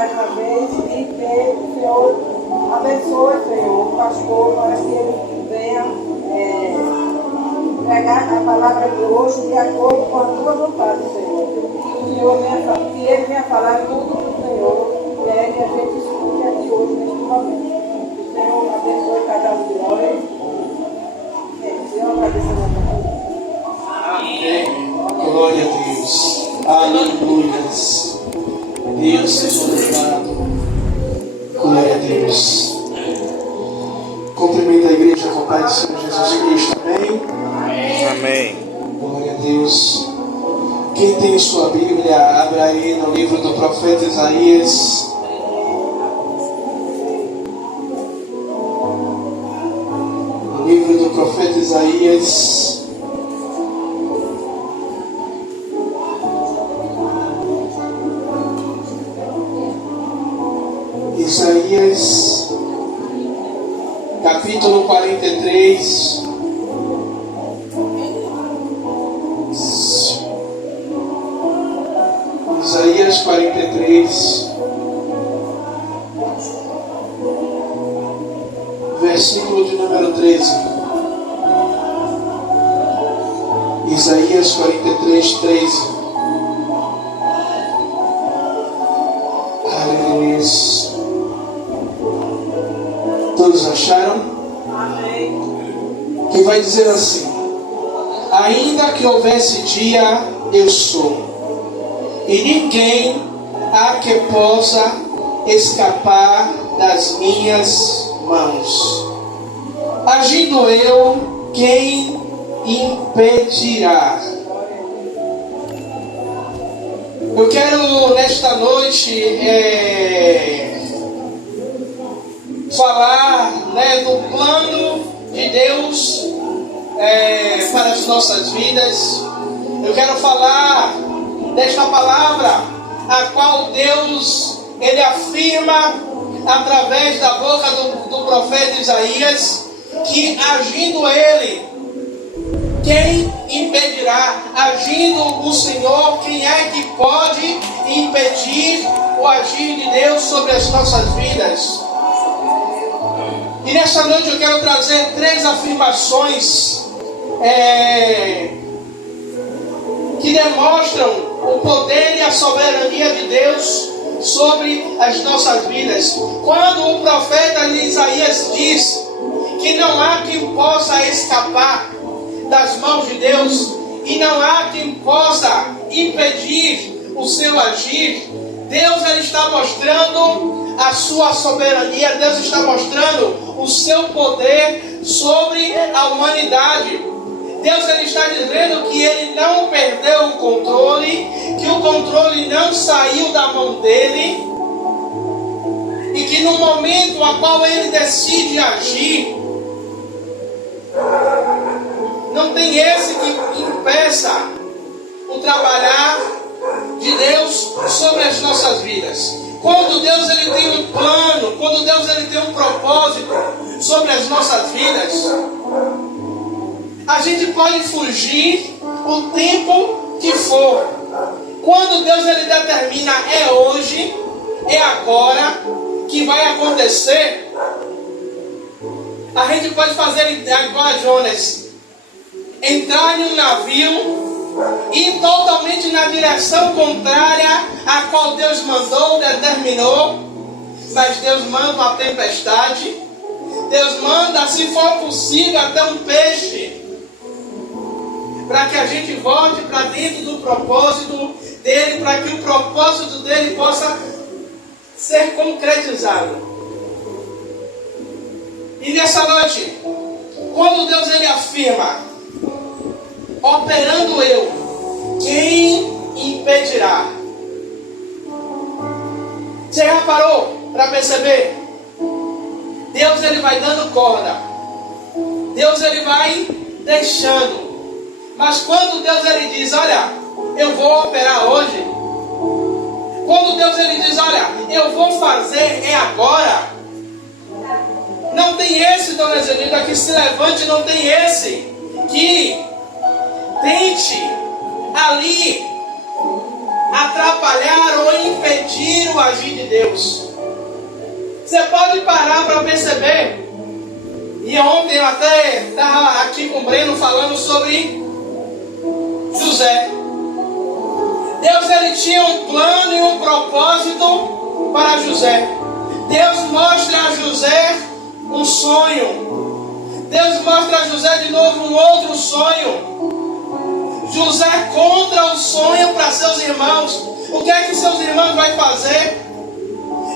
mais uma vez e que o Senhor abençoe, Senhor, o pastor, para que ele venha pregar a palavra de hoje de acordo com a tua vontade, Senhor. Que ele venha falar tudo do Senhor, que a gente escute aqui hoje neste momento. Que o Senhor abençoe cada um de nós. Senhor, agradecemos a tua. Amém. Glória a Deus. Aleluia. Deus seja louvado. Glória a Deus. Cumprimento a igreja com o Pai do Senhor Jesus Cristo. Amém. Amém. Glória a Deus. Quem tem sua Bíblia, abra aí no livro do profeta Isaías. No livro do profeta Isaías. Isaías, capítulo 43. Isaías 43, versículo de número 13. Isaías 43, 13. Aleluia. Todos acharam? Amém. Que vai dizer assim: ainda que houvesse dia, eu sou, e ninguém há que possa escapar das minhas mãos. Agindo eu, quem impedirá? Eu quero nesta noite falar do plano de Deus para as nossas vidas. Eu quero falar desta palavra a qual Deus ele afirma através da boca do profeta Isaías, que agindo ele, quem impedirá? Agindo o Senhor, quem é que pode impedir o agir de Deus sobre as nossas vidas? E nessa noite eu quero trazer 3 afirmações que demonstram o poder e a soberania de Deus sobre as nossas vidas. Quando o profeta Isaías diz que não há quem possa escapar das mãos de Deus e não há quem possa impedir o seu agir, Deus ele está mostrando a sua soberania, Deus está mostrando o seu poder sobre a humanidade. Deus ele está dizendo que ele não perdeu o controle, que o controle não saiu da mão dele, e que no momento a qual ele decide agir, não tem esse que impeça o trabalhar de Deus sobre as nossas vidas. Quando Deus ele tem um plano, quando Deus ele tem um propósito sobre as nossas vidas, a gente pode fugir o tempo que for. Quando Deus ele determina é hoje, é agora que vai acontecer, a gente pode fazer igual a Jonas, entrar em um navio e ir totalmente na direção contrária a qual Deus mandou, determinou. Mas Deus manda uma tempestade, Deus manda, se for possível, até um peixe, para que a gente volte para dentro do propósito dele, para que o propósito dele possa ser concretizado. E nessa noite, quando Deus ele afirma, operando eu, quem impedirá? Você já parou para perceber? Deus ele vai dando corda, Deus ele vai deixando. Mas quando Deus ele diz, olha, eu vou operar hoje, quando Deus ele diz, olha, eu vou fazer é agora, não tem esse, dona Zelida, que se levante, não tem esse que tente ali atrapalhar ou impedir o agir de Deus. Você pode parar para perceber. E ontem eu até estava aqui com o Breno falando sobre José. Deus, ele tinha um plano e um propósito para José. Deus mostra a José um sonho. Deus mostra a José de novo um outro sonho. José conta o sonho para seus irmãos. O que é que seus irmãos vão fazer?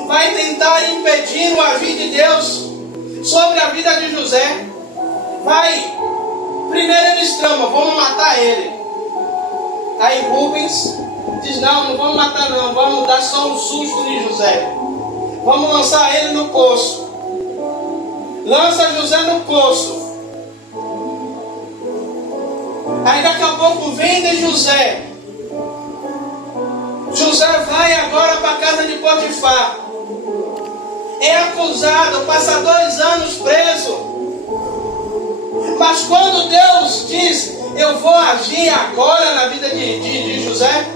Vai tentar impedir o agir de Deus sobre a vida de José. Primeiro eles tramam, vamos matar ele. Aí Rubens diz, não vamos matar não, vamos dar só um susto em José. Vamos lançar ele no poço. Lança José no poço. Aí daqui a pouco vende José. José vai agora para a casa de Potifar. É acusado, passa 2 anos preso. Mas quando Deus diz, eu vou agir agora na vida de José,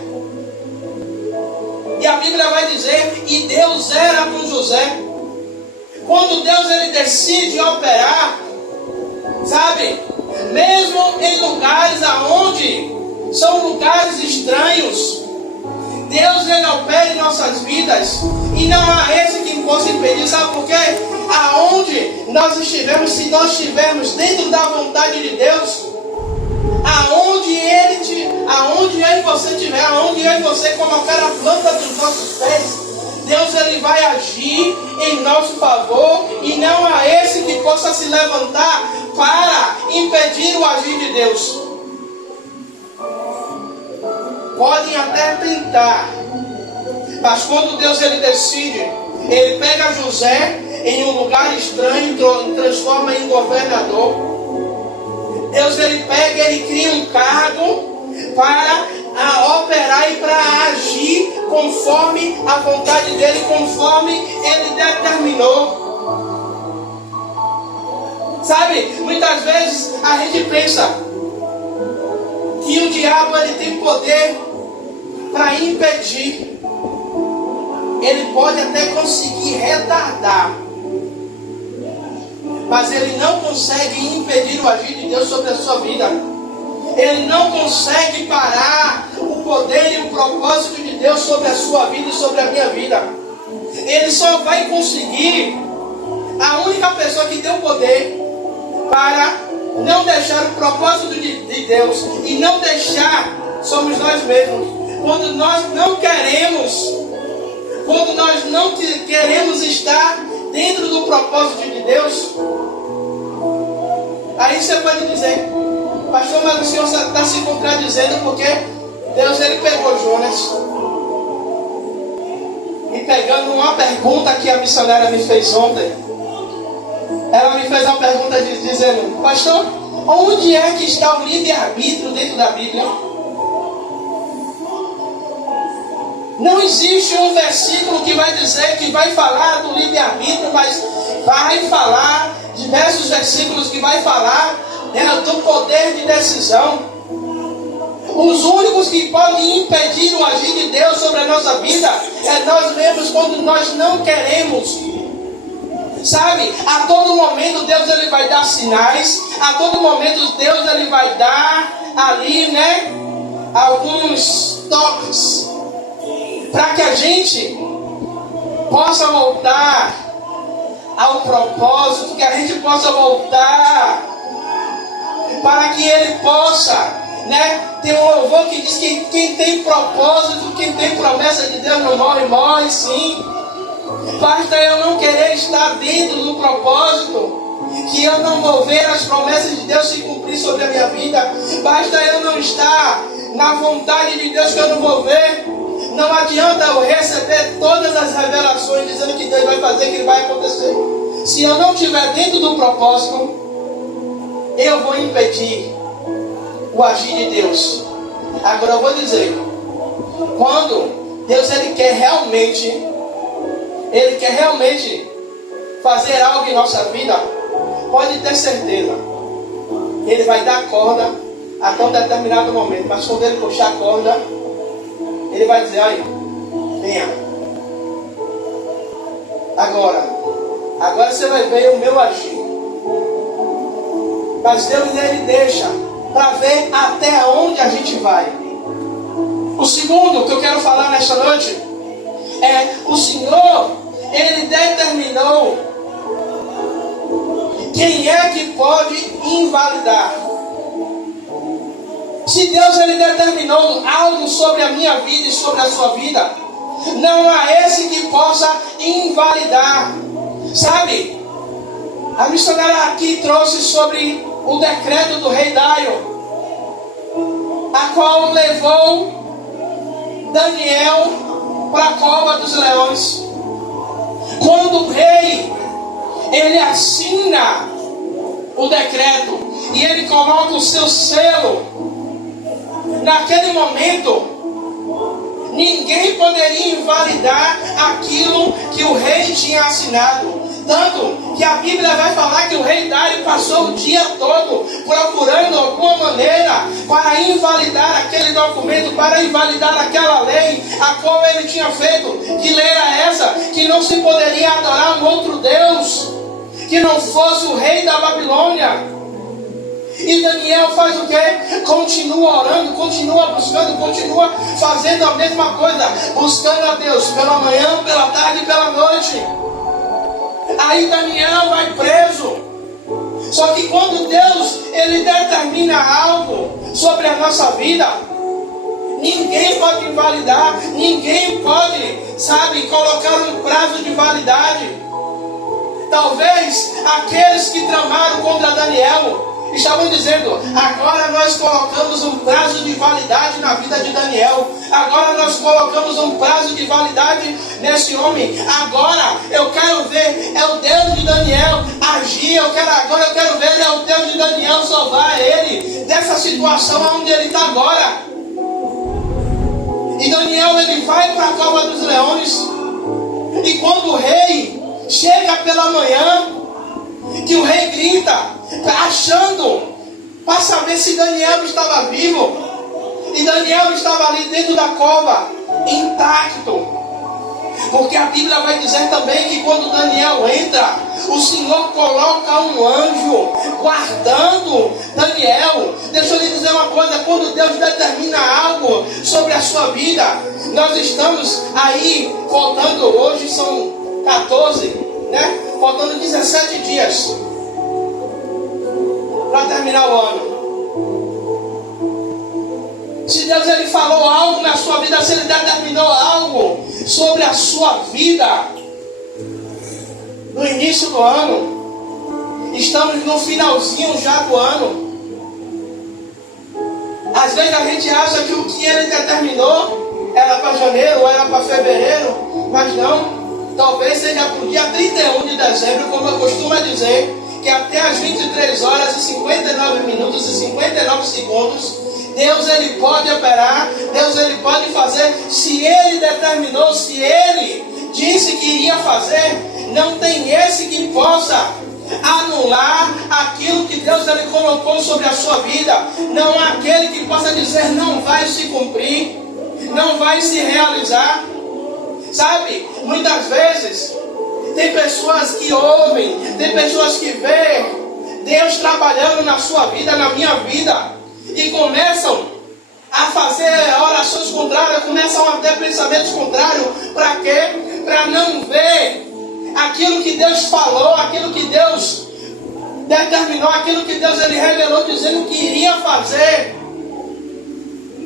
e a Bíblia vai dizer, e Deus era com José. Quando Deus ele decide operar, sabe, mesmo em lugares aonde são lugares estranhos, Deus ele opera em nossas vidas e não há esse que possa impedir. Sabe por quê? Aonde nós estivermos, se nós estivermos dentro da vontade de Deus, aonde eu e você estiver, aonde eu e você colocar a planta dos nossos pés, Deus ele vai agir em nosso favor e não há esse que possa se levantar para impedir o agir de Deus. Podem até tentar, mas quando Deus ele decide, ele pega José em um lugar estranho e transforma em governador. Deus ele pega, ele cria um cargo para operar e para agir conforme a vontade dele, conforme ele determinou. Sabe, muitas vezes a gente pensa que o diabo ele tem poder para impedir. Ele pode até conseguir retardar, mas ele não consegue impedir o agir de Deus sobre a sua vida. Ele não consegue parar o poder e o propósito de Deus sobre a sua vida e sobre a minha vida. Ele só vai conseguir, a única pessoa que tem o poder para não deixar o propósito de Deus e não deixar, somos nós mesmos. Quando nós não queremos estar dentro do propósito de Deus, aí você pode dizer, pastor, mas o senhor está se contradizendo, porque Deus ele pegou Jonas e pegando uma pergunta que a missionária me fez ontem, ela me fez uma pergunta dizendo, pastor, onde é que está o livre-arbítrio dentro da Bíblia? Não existe um versículo que vai dizer, que vai falar do livre-arbítrio, mas vai falar diversos versículos que vai falar do poder de decisão. Os únicos que podem impedir o agir de Deus sobre a nossa vida é nós mesmos, quando nós não queremos. Sabe, a todo momento Deus ele vai dar sinais, a todo momento Deus ele vai dar ali, alguns toques para que a gente possa voltar ao propósito, que a gente possa voltar para que ele possa, tem um louvor que diz que quem tem propósito, quem tem promessa de Deus não morre, morre sim. Basta eu não querer estar dentro do propósito, que eu não vou ver as promessas de Deus se cumprir sobre a minha vida. Basta eu não estar na vontade de Deus, que eu não vou ver. Não adianta eu receber todas as revelações dizendo que Deus vai fazer, que vai acontecer. Se eu não estiver dentro do propósito, eu vou impedir o agir de Deus. Agora eu vou dizer, quando Deus ele quer realmente fazer algo em nossa vida, pode ter certeza, ele vai dar corda até um determinado momento, mas quando ele puxar a corda, Ele vai dizer, aí, venha. Agora você vai ver o meu agir. Mas Deus, ele deixa para ver até onde a gente vai. O segundo que eu quero falar nesta noite é: o Senhor, ele determinou quem é que pode invalidar. Se Deus, ele determinou algo sobre a minha vida e sobre a sua vida, não há esse que possa invalidar. Sabe, a missionária aqui trouxe sobre o decreto do rei Dário, a qual levou Daniel para a cova dos leões. Quando o rei, ele assina o decreto e ele coloca o seu selo, naquele momento ninguém poderia invalidar aquilo que o rei tinha assinado. Tanto que a Bíblia vai falar que o rei Dário passou o dia todo procurando alguma maneira para invalidar aquele documento, para invalidar aquela lei a qual ele tinha feito. Que lei era essa? Que não se poderia adorar um outro Deus que não fosse o rei da Babilônia. E Daniel faz o quê? Continua orando, continua buscando, continua fazendo a mesma coisa, buscando a Deus pela manhã, pela tarde e pela noite. Aí Daniel vai preso. Só que quando Deus, ele determina algo sobre a nossa vida, ninguém pode invalidar, ninguém pode, colocar um prazo de validade. Talvez aqueles que tramaram contra Daniel estavam dizendo: agora nós colocamos um prazo de validade na vida de Daniel, agora nós colocamos um prazo de validade nesse homem, agora eu quero ver, é o Deus de Daniel agir, agora eu quero ver, é o Deus de Daniel salvar ele dessa situação onde ele está agora. E Daniel, ele vai para a cova dos leões, e quando o rei chega pela manhã, que o rei grita, achando, para saber se Daniel estava vivo, e Daniel estava ali dentro da cova, intacto. Porque a Bíblia vai dizer também que quando Daniel entra, o Senhor coloca um anjo guardando Daniel. Deixa eu lhe dizer uma coisa: quando Deus determina algo sobre a sua vida, nós estamos aí, faltando, hoje são 14, né? Faltando 17 dias para terminar o ano. Se Deus, ele falou algo na sua vida, se ele determinou algo sobre a sua vida no início do ano, estamos no finalzinho já do ano. Às vezes a gente acha que o que ele determinou era para janeiro ou era para fevereiro, mas não. Talvez seja para o dia 31 de dezembro, como eu costumo dizer, que até as 23 horas e 59 minutos e 59 segundos, Deus, ele pode operar, Deus, ele pode fazer. Se ele determinou, se ele disse que iria fazer, não tem esse que possa anular aquilo que Deus, ele colocou sobre a sua vida. Não há aquele que possa dizer: não vai se cumprir, não vai se realizar. Sabe, muitas vezes tem pessoas que ouvem, tem pessoas que veem Deus trabalhando na sua vida, na minha vida, e começam a fazer orações contrárias, começam a ter pensamentos contrários. Para quê? Para não ver aquilo que Deus falou, aquilo que Deus determinou, aquilo que Deus, ele revelou, dizendo que iria fazer.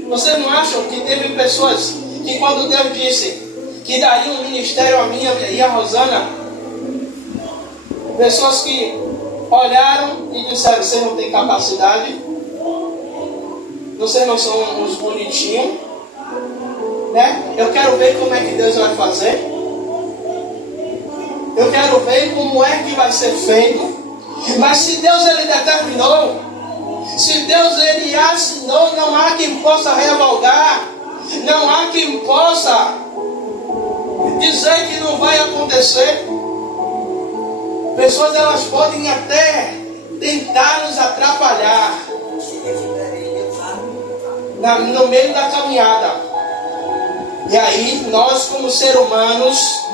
Vocês não acham que teve pessoas que, quando Deus disse que daria um ministério a mim e a Rosana, pessoas que olharam e disseram: vocês não têm capacidade, vocês não são uns bonitinhos, né? Eu quero ver como é que Deus vai fazer, eu quero ver como é que vai ser feito. Mas se Deus, ele determinou, se Deus, ele assinou, não há quem possa revogar, não há quem possa dizer que não vai acontecer. Pessoas, elas podem até tentar nos atrapalhar no meio da caminhada, E aí, nós como seres humanos,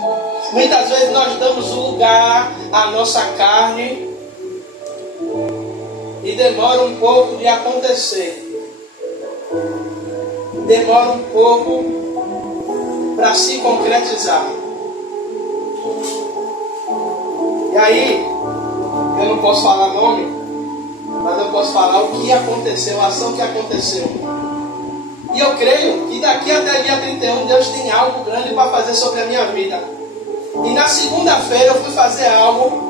muitas vezes nós damos lugar à nossa carne e demora um pouco de acontecer. Demora um pouco para se concretizar. E aí, eu não posso falar nome, mas eu posso falar o que aconteceu, a ação que aconteceu. E eu creio que daqui até dia 31 Deus tem algo grande para fazer sobre a minha vida. E na segunda-feira eu fui fazer algo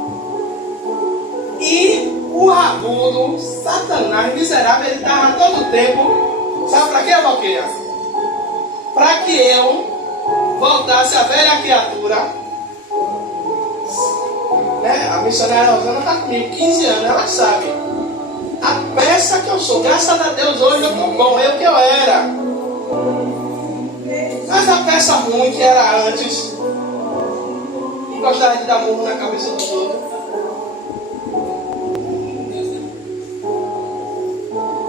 e o rabudo, Satanás, miserável, ele estava todo o tempo, sabe para quê, Valqueira? Para que eu voltasse a velha criatura, né? A missionária Rosana está comigo, 15 anos, ela sabe a peça que eu sou. Graças a Deus hoje eu estou bom, eu que eu era. Mas a peça ruim que era antes, e gostava de dar murro na cabeça dos outros.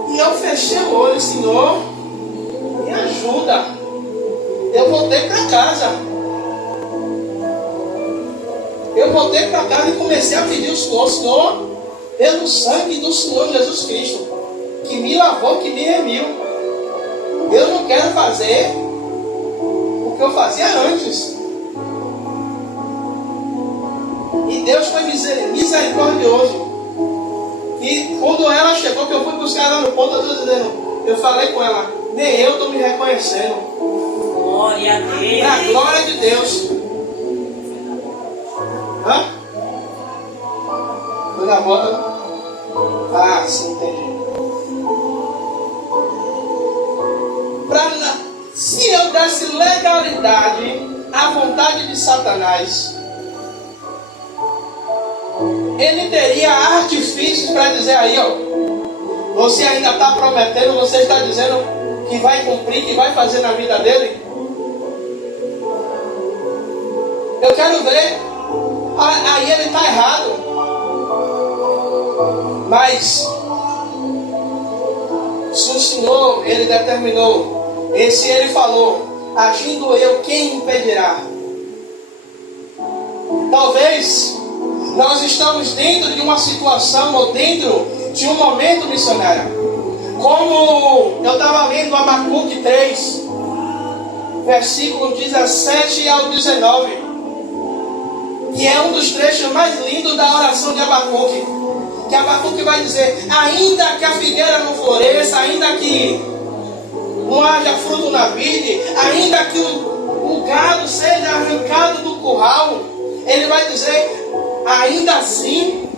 E eu fechei o olho, Senhor, me ajuda. Eu voltei para casa. Eu voltei para casa e comecei a pedir ao Senhor, pelo sangue do Senhor Jesus Cristo, que me lavou, que me remiu. Eu não quero fazer o que eu fazia antes. E Deus foi misericordioso. E quando ela chegou, que eu fui buscar ela no ponto, eu falei com ela, nem eu estou me reconhecendo. Glória a Deus. Para a glória de Deus. Hã? Foi na moda? Ah, sim, entendi. Se eu desse legalidade à vontade de Satanás, ele teria artifícios para dizer aí, ó, você ainda está prometendo, você está dizendo que vai cumprir, que vai fazer na vida dele. Eu quero ver. Aí ele está errado. Mas se o Senhor, ele determinou, e se ele falou, agindo eu, quem impedirá? Talvez nós estamos dentro de uma situação, ou dentro de um momento, missionário, como eu estava lendo Abacuque 3, versículo 17 ao 19, que é um dos trechos mais lindos da oração de Abacuque. Que Abacuque vai dizer, ainda que a figueira não floresça, ainda que não haja fruto na vide, ainda que o gado seja arrancado do curral, ele vai dizer, ainda assim,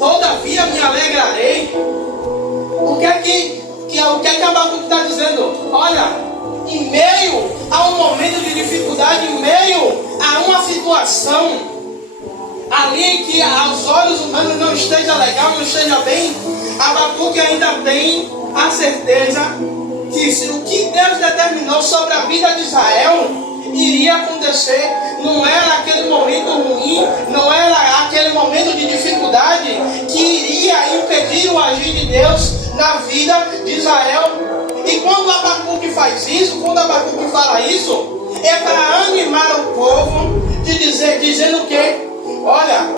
todavia me alegrarei. O que é que Abacuque está dizendo? Olha, em meio a um momento de dificuldade, em meio a uma situação ali que aos olhos humanos não esteja legal, não esteja bem, Abacuque ainda tem a certeza que se o que Deus determinou sobre a vida de Israel iria acontecer. Não era aquele momento ruim, não era aquele momento de dificuldade que iria impedir o agir de Deus na vida de Israel. E quando Abacuque faz isso, quando Abacuque fala isso, é para animar o povo, dizendo que, olha,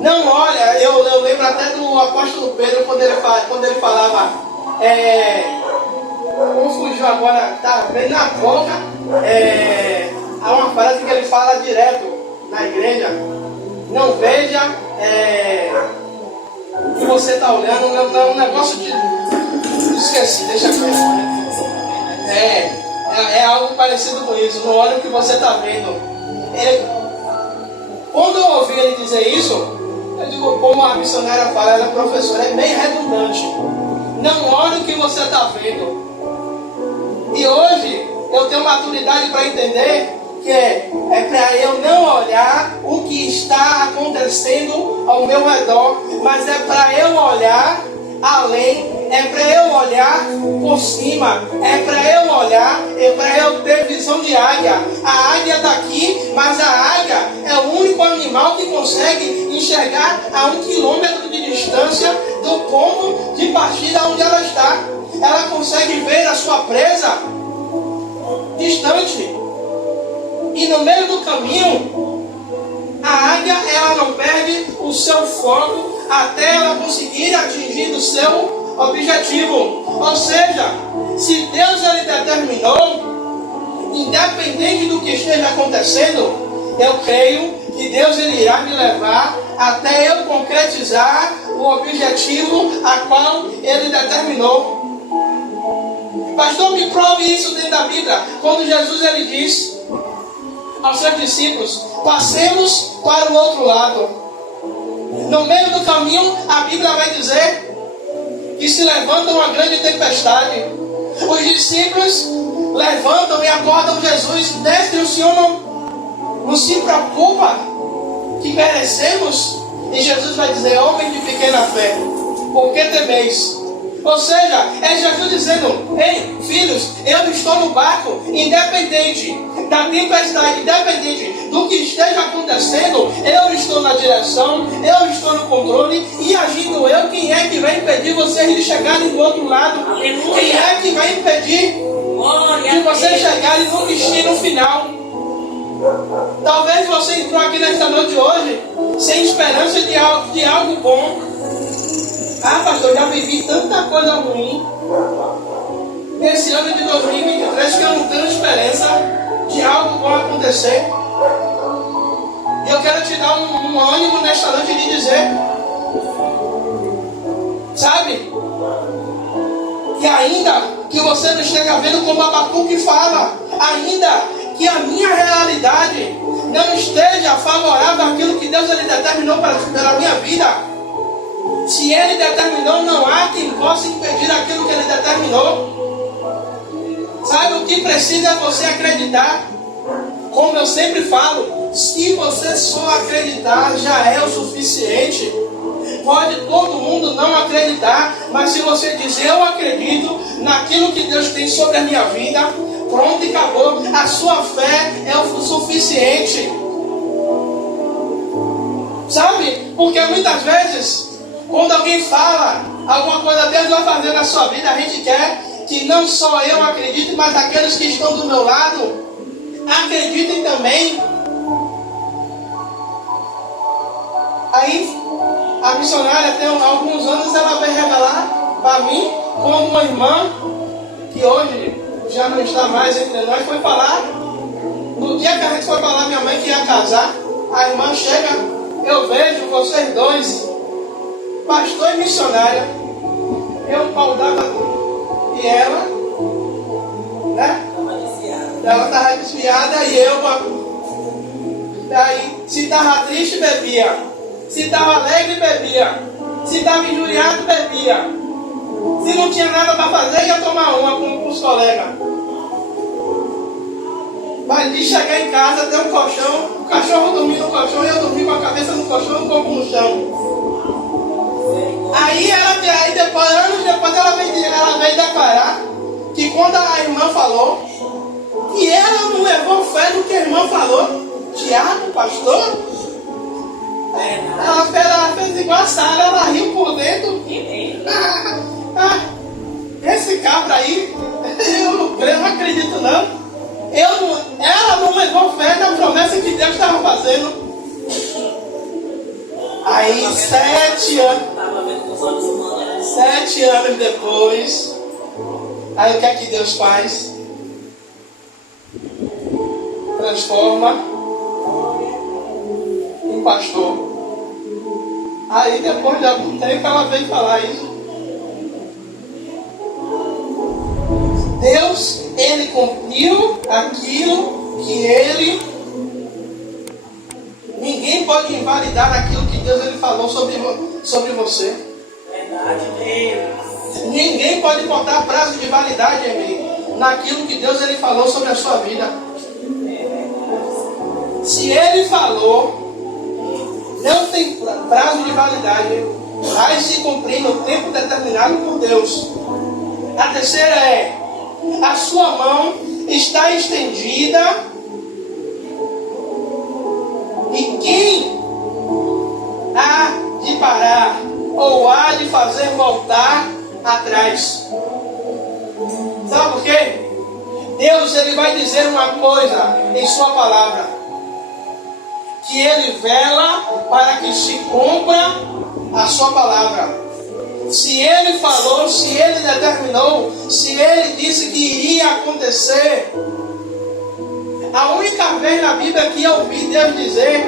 não olha, eu lembro até do apóstolo Pedro, quando ele falava, como fugiu agora, está bem na boca, há uma frase que ele fala direto na igreja, não veja o que você está olhando, não é um negócio de... Esqueci, deixa quieto. É algo parecido com isso, não olha o que você está vendo. Quando eu ouvi ele dizer isso, eu digo, como a missionária fala, ela é professora, é bem redundante. Não olhe o que você está vendo. E hoje eu tenho maturidade para entender que é para eu não olhar o que está acontecendo ao meu redor, mas é para eu olhar além, é para eu olhar por cima, é para eu olhar, é para eu ter visão de águia. A águia está aqui, mas a águia é o único animal que consegue enxergar a 1 quilômetro de distância do ponto de partida onde ela está. Ela consegue ver a sua presa distante. E no meio do caminho, a águia ela não perde o seu foco até ela conseguir atingir o seu objetivo. Ou seja, se Deus ele determinou, independente do que esteja acontecendo, eu creio que Deus ele irá me levar até eu concretizar o objetivo a qual ele determinou. Pastor, me prove isso dentro da Bíblia. Quando Jesus ele diz aos seus discípulos: passemos para o outro lado. No meio do caminho, a Bíblia vai dizer que se levanta uma grande tempestade. Os discípulos levantam e acordam Jesus. Mestre, o Senhor não se preocupa que perecemos? E Jesus vai dizer: homem de pequena fé, por que temeis? Ou seja, é Jesus dizendo: ei, filhos, eu estou no barco, independente da tempestade, independente do que esteja acontecendo, eu estou na direção, eu estou no controle, e agindo eu, quem é que vai impedir vocês de chegarem do outro lado? Aleluia. Quem é que vai impedir de vocês chegarem no destino final? Talvez você entrou aqui nesta noite hoje sem esperança de algo bom. Ah, pastor, já vivi tanta coisa ruim nesse ano de 2023 que eu não tenho esperança de algo bom acontecer. E eu quero te dar um ânimo nesta noite de dizer, sabe, que ainda que você não esteja vendo como Abacuque fala, ainda que a minha realidade não esteja favorável àquilo que Deus ele determinou pela minha vida, se ele determinou, não há quem possa impedir aquilo que ele determinou. Sabe, o que precisa é você acreditar. Como eu sempre falo, se você só acreditar já é o suficiente. Pode todo mundo não acreditar, mas se você dizer eu acredito naquilo que Deus tem sobre a minha vida, pronto e acabou. A sua fé é o suficiente. Sabe, porque muitas vezes quando alguém fala alguma coisa Deus vai fazer na sua vida, a gente quer que não só eu acredite, mas aqueles que estão do meu lado acreditem também. Aí a missionária tem alguns anos, ela veio revelar para mim como uma irmã que hoje já não está mais entre nós, foi falar. No dia que a gente foi falar, minha mãe que ia casar, a irmã chega, eu vejo vocês dois, pastor e missionária, eu paudava e ela, né? Ela estava desviada e eu, daí, se estava triste, bebia, se estava alegre, bebia, se estava injuriado, bebia, se não tinha nada para fazer, ia tomar uma com os colegas. Mas de chegar em casa, ter um colchão, o cachorro dormia no colchão e eu dormi com a cabeça no colchão e o corpo no chão. Aí depois, anos depois, ela veio declarar que quando a irmã falou, que ela não levou fé no que a irmã falou. Tiago, pastor? Ela fez igual a Sara, ela riu por dentro. Esse cabra aí, eu não acredito não. Ela não levou fé na promessa que Deus estava fazendo. Aí 7 anos depois, aí o que é que Deus faz? Transforma em pastor. Aí depois de algum tempo ela veio falar isso. Deus, ele cumpriu aquilo que ele... Ninguém pode invalidar aquilo que Deus ele falou sobre você. Verdade, Deus. Ninguém pode botar prazo de validade em mim naquilo que Deus ele falou sobre a sua vida. Se ele falou, não tem prazo de validade, vai se cumprir no tempo determinado por Deus. A terceira é: a sua mão está estendida e quem há de parar ou há de fazer voltar atrás? Sabe por quê? Deus, Ele vai dizer uma coisa em sua palavra, que Ele vela para que se cumpra a sua palavra. Se Ele falou, se Ele determinou, se Ele disse que iria acontecer. A única vez na Bíblia que eu ouvi Deus dizer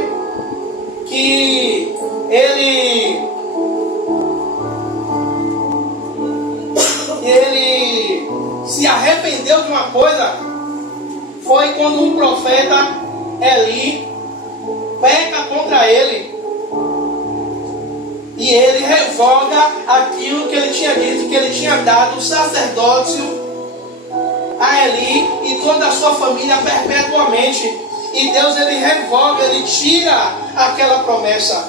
que Ele se arrependeu de uma coisa foi quando um profeta Eli peca contra ele e ele revoga aquilo que ele tinha dito, que ele tinha dado o sacerdócio a Eli e toda a sua família perpetuamente. E Deus, ele revoga, ele tira aquela promessa.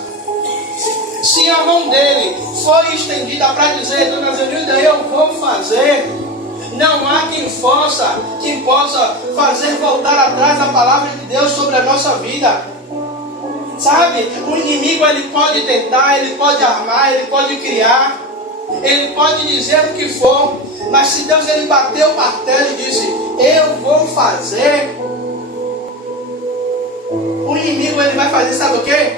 Se a mão dele foi estendida para dizer, dona Zenilda, eu vou fazer, não há quem possa fazer voltar atrás a palavra de Deus sobre a nossa vida. Sabe, o inimigo, ele pode tentar, ele pode armar, ele pode criar, ele pode dizer o que for, mas se Deus, ele bateu o martelo e disse, eu vou fazer, o inimigo, ele vai fazer, sabe o quê?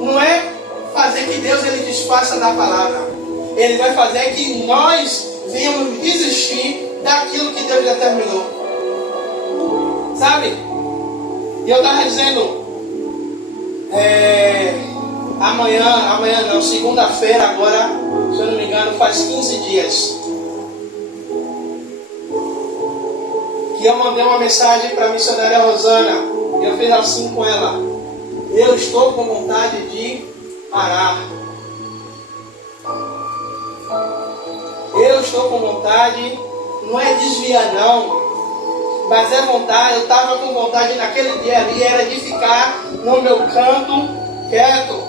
Não é fazer que Deus, ele desfaça da palavra, ele vai fazer que nós venhamos desistir daquilo que Deus determinou. Sabe? E eu estava dizendo, amanhã não, segunda-feira agora, se eu não me engano, faz 15 dias que eu mandei uma mensagem para a missionária Rosana. Eu fiz assim com ela: eu estou com vontade de parar. Eu estou com vontade, não é desviar não, mas é vontade. Eu estava com vontade naquele dia ali, era de ficar no meu canto quieto.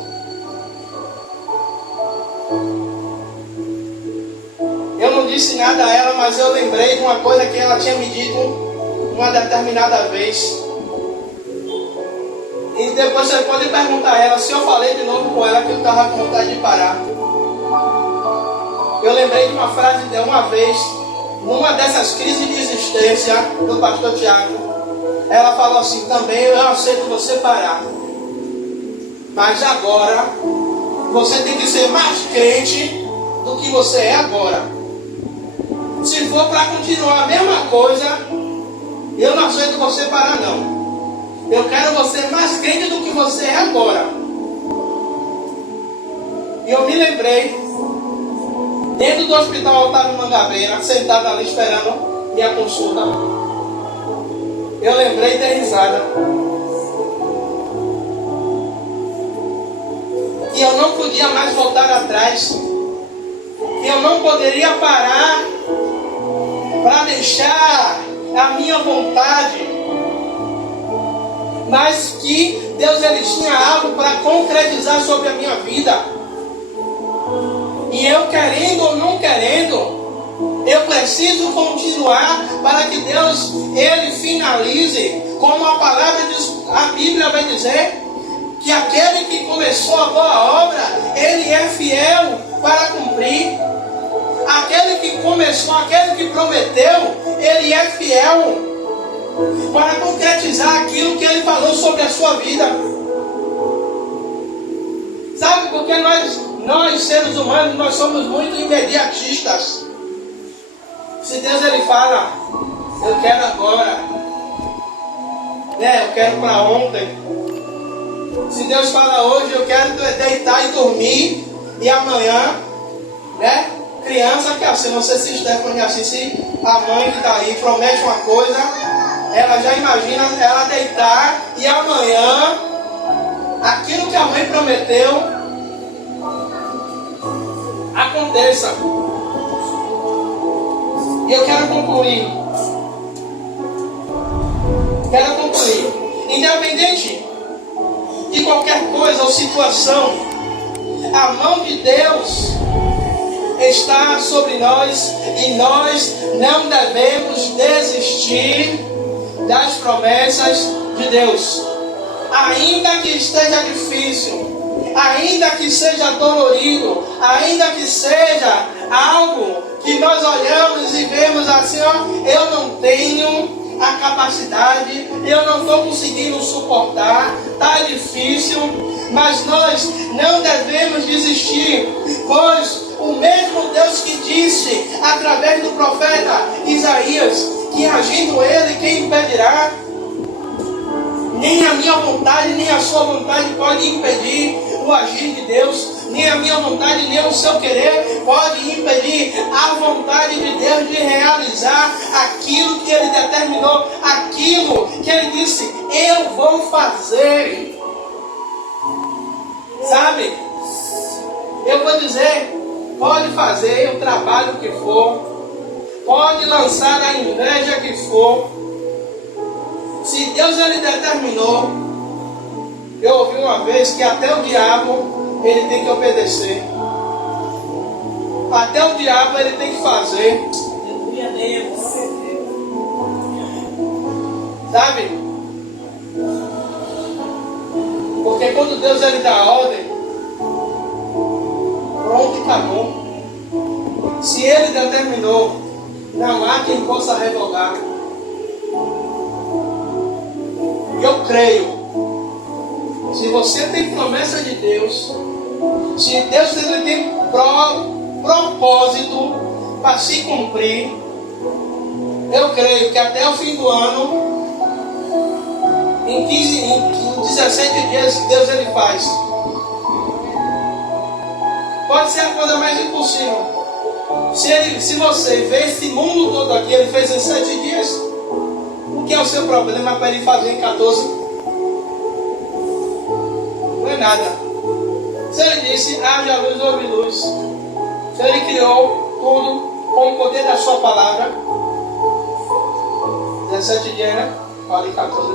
Eu não disse nada a ela, mas eu lembrei de uma coisa que ela tinha me dito uma determinada vez. E depois você pode perguntar a ela se eu falei de novo com ela que eu estava com vontade de parar. Eu lembrei de uma frase de uma vez, numa dessas crises de existência do pastor Tiago. Ela falou assim: também eu aceito você parar, mas agora você tem que ser mais crente do que você é agora. Se for para continuar a mesma coisa, eu não aceito você parar não. Eu quero você mais crente do que você é agora. E eu me lembrei, dentro do hospital Otávio Mangabeira, sentado ali esperando minha consulta, eu lembrei de risada. Que eu não podia mais voltar atrás. Que eu não poderia parar para deixar a minha vontade. Mas que Deus, ele tinha algo para concretizar sobre a minha vida. E eu, querendo ou não querendo, eu preciso continuar para que Deus, ele finalize, como a palavra diz, a Bíblia vai dizer, que aquele que começou a boa obra, ele é fiel para cumprir. Aquele que começou, aquele que prometeu, ele é fiel para concretizar aquilo que ele falou sobre a sua vida. Sabe, porque nós seres humanos, nós somos muito imediatistas. Se Deus, ele fala, eu quero agora, né? Eu quero para ontem. Se Deus fala hoje, eu quero deitar e dormir, e amanhã, né? Criança que é assim, não sei se Stephanie é assim, se a mãe que está aí promete uma coisa, ela já imagina ela deitar e amanhã aquilo que a mãe prometeu aconteça. E eu quero concluir. Independente de qualquer coisa ou situação, a mão de Deus está sobre nós e nós não devemos desistir das promessas de Deus. Ainda que esteja difícil, ainda que seja dolorido, ainda que seja algo que nós olhamos e vemos assim, ó, eu não tenho a capacidade, eu não estou conseguindo suportar, está difícil, mas nós não devemos desistir, pois o mesmo Deus que disse através do profeta Isaías que agindo ele, quem impedirá? Nem a minha vontade, nem a sua vontade pode impedir o agir de Deus. Nem a minha vontade, nem o seu querer pode impedir a vontade de Deus de realizar aquilo que Ele determinou, aquilo que Ele disse, eu vou fazer. Sabe? Eu vou dizer, pode fazer o trabalho que for, pode lançar a inveja que for. Se Deus Ele determinou, eu ouvi uma vez que até o diabo ele tem que obedecer. Até o diabo ele tem que fazer. Aleluia, Deus. Sabe? Porque quando Deus ele dá ordem, pronto e acabou. Se Ele determinou, não há quem possa revogar. Eu creio. Se você tem promessa de Deus, se Deus ele tem propósito para se cumprir, eu creio que até o fim do ano, em 17 dias, Deus ele faz. Pode ser a coisa mais impossível. Se você vê esse mundo todo aqui, ele fez em 7 dias, o que é o seu problema para ele fazer em 14? Não é nada. Se ele disse, haja luz, houve luz. Se ele criou tudo com o poder da sua palavra, 17 dias, né? Fala em 14.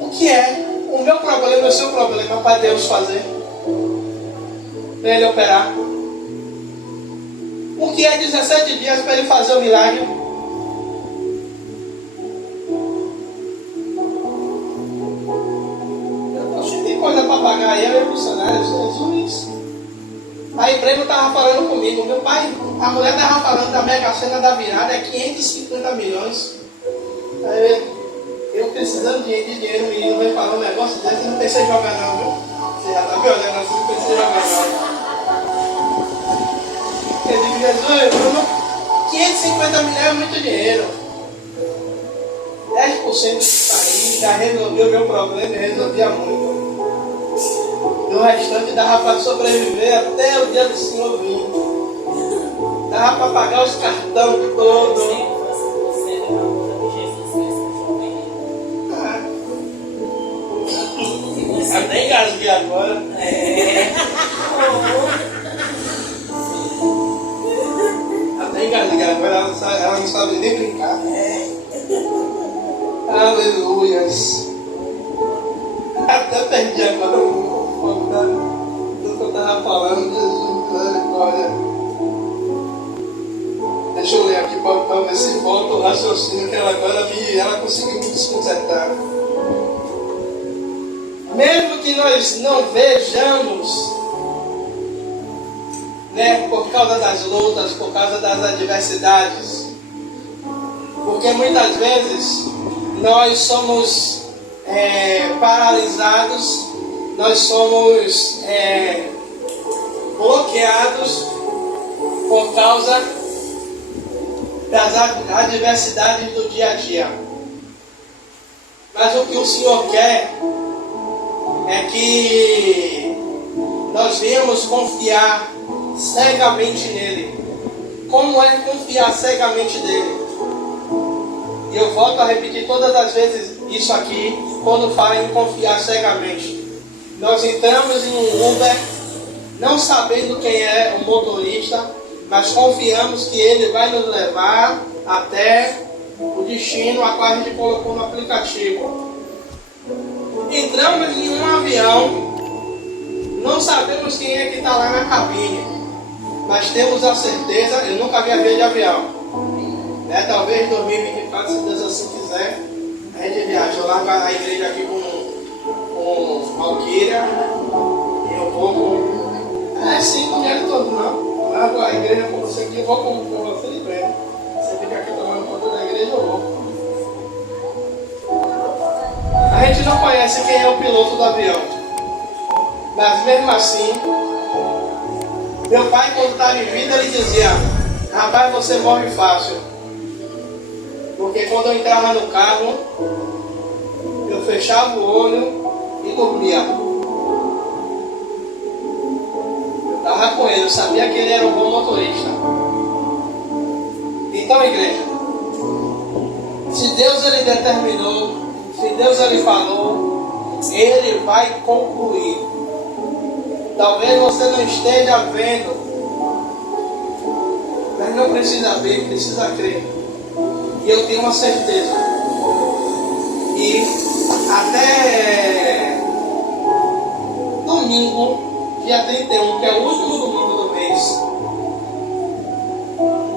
O que é o meu problema, o seu problema para Deus fazer? Para Ele operar? O que é 17 dias para Ele fazer o milagre? Tem coisa para pagar eu e o funcionário, Jesus. Aí Breno estava falando comigo, meu pai, a mulher estava falando da Mega Sena da virada, é 550 milhões. Aí eu precisando de dinheiro, o menino vai falar um negócio desse, não pensei em jogar não, viu? Você já está me olhando assim, não pensei em jogar não. Eu digo, Jesus, 550 milhões é muito dinheiro. 10% disso aí já resolveu o meu problema e resolvia muito. E o restante dava para sobreviver até o dia do Senhor vir. Dava para pagar os cartões todos. Até engasguei agora. Até engasguei agora, ela não sabe nem brincar. Aleluias. Até perdi agora o foco do que eu estava falando. Jesus, misericórdia. Deixa eu ler aqui para ver se volta o raciocínio que ela agora ela conseguiu me desconcertar. Mesmo que nós não vejamos, né, por causa das lutas, por causa das adversidades, porque muitas vezes nós somos paralisados, nós somos bloqueados por causa das adversidades do dia a dia. Mas o que o Senhor quer é que nós venhamos confiar cegamente nele. Como é confiar cegamente nele? E eu volto a repetir todas as vezes isso aqui, quando falo em confiar cegamente. Nós entramos em um Uber, não sabendo quem é o motorista, mas confiamos que ele vai nos levar até o destino a qual a gente colocou no aplicativo. Entramos em um avião, não sabemos quem é que está lá na cabine, mas temos a certeza, eu nunca viajei de avião, né? Talvez em 2024, se Deus assim quiser, a gente viaja. Eu largo a igreja aqui com Valquíria e um pouco, 5 dias todos não, largo aí. a igreja com você aqui, eu vou com você de pé. Você fica aqui tomando conta da igreja, eu vou. A gente não conhece quem é o piloto do avião. Mas mesmo assim, meu pai, quando estava em vida, ele dizia: rapaz, você morre fácil. Porque quando eu entrava no carro, eu fechava o olho e dormia. Eu estava com ele, eu sabia que ele era um bom motorista. Então, igreja, se Deus ele determinou, se Deus ele falou, ele vai concluir. Talvez você não esteja vendo, mas não precisa ver, precisa crer. E eu tenho uma certeza. E até domingo, dia 31, que é o último domingo do mês,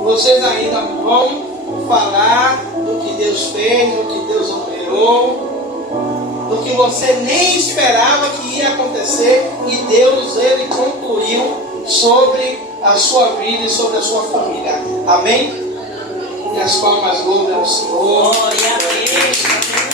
vocês ainda vão falar do que Deus fez, do que Deus operou, do que você nem esperava que ia acontecer, e Deus ele concluiu sobre a sua vida e sobre a sua família. Amém? E as palmas louvam ao Senhor. Glória a Deus.